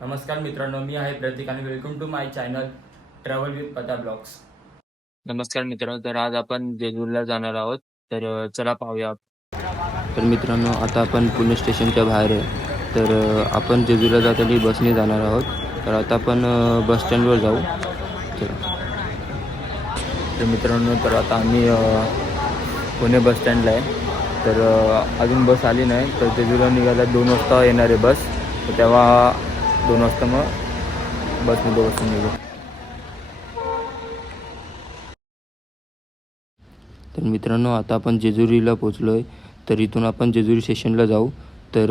नमस्कार मित्रांनो, मी आहे प्रतीक आणि welcome to my channel travel with पता ब्लॉग्स. नमस्कार मित्रांनो, तर आज आपण जेजूरला जाणार आहोत. तर चला पाहूया. तर मित्रांनो, आता आपण पुणे स्टेशनच्या बाहेर आहे. तर आपण जेजूरला जाताना बसने जाणार आहोत. तर आता आपण बस स्टँडवर जाऊ. चला. तर मित्रांनो, तर आता आम्ही पुणे बस स्टँडला आहे. तर अजून बस आली नाही. तर जेजूरला निघायला 2 वाजता येणार आहे बस. तर तेव्हा 2 वाजता मग बसमध्ये बसून निघू. तर मित्रांनो, आता आपण जेजुरीला पोचलो आहे. तर इथून आपण जेजुरी स्टेशनला जाऊ. तर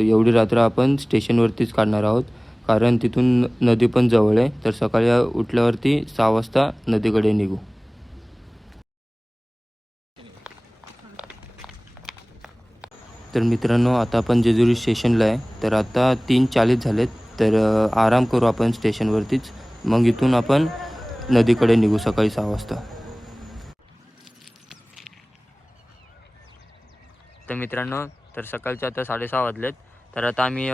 एवढी रात्र आपण स्टेशनवरतीच काढणार आहोत, कारण तिथून नदी पण जवळ आहे. तर सकाळी उठल्यावरती 6 वाजता नदीकडे निघू. तर मित्रांनो, आता आपण जेजुरी स्टेशनला आहे. तर आता 3:40 झालेत. तर आराम करू आपण स्टेशनवरतीच. मग इथून आपण नदीकडे निघू सकाळी 6 वाजता. तर मित्रांनो, तर सकाळचे आता 6:30 वाजलेत. तर आता आम्ही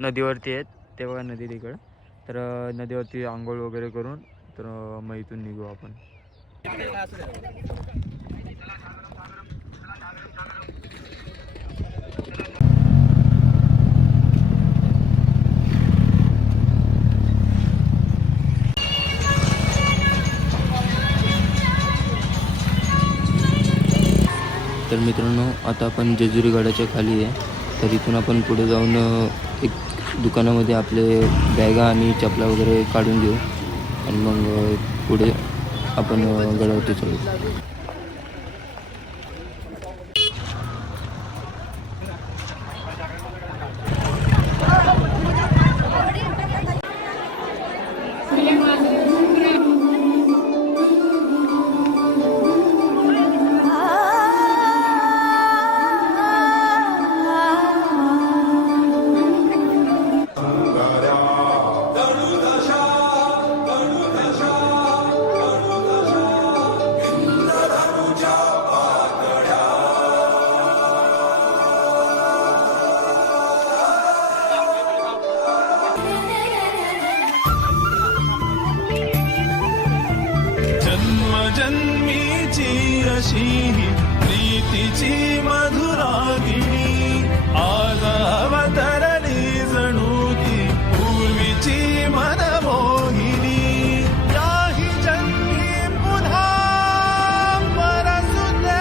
नदीवरती आहेत. ते बघा नदी तिकडं. तर नदीवरती आंघोळ वगैरे करून तर मग इथून निघू आपण. तर मित्रांनो, आता आपण जेजुरी गडाच्या खाली आहे. तर इथून आपण पुढे जाऊन एक दुकानामध्ये आपले बॅगा आणि चपला वगैरे काढून घेऊ आणि मग पुढे आपण गडावरती चढू. जन्मीची अशी प्रीतीची मधुरागिणी आज अवतरली जणू ती पूर्वीची मनमोहिनी. याही जन्मी पुन्हा परसू दे.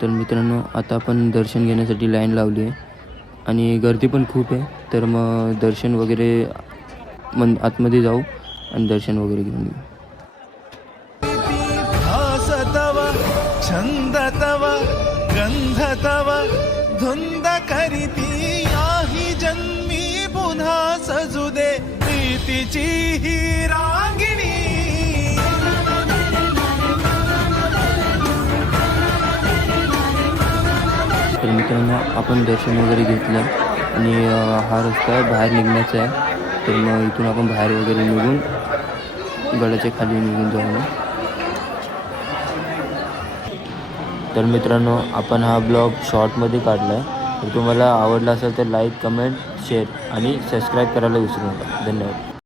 तर मित्रांनो, आता आपण दर्शन घेण्यासाठी लाईन लावली आहे आणि गर्दी पण खूप आहे. तर मग दर्शन वगैरे आतमध्ये जाऊ आणि दर्शन वगैरे घेऊन येऊ. भास तव छंद तव गंध तव धुंद करीती याही जन्मी पुन्हा सजू दे प्रीतीची ही रागिणी. तर मित्रांनो, आपण दर्शन वगैरे घेतलं आणि हा रस्ता बाहेर निघण्याचा आहे. तर मग इथून आपण बाहेर वगैरे निघून गडाच्या खाली निघून जाऊ. तर मित्रांनो, आपण हा ब्लॉग शॉर्टमध्ये काढला आहे. तर तुम्हाला आवडला असेल तर लाईक, कमेंट, शेअर आणि सबस्क्राईब करायला विसरू नका. धन्यवाद.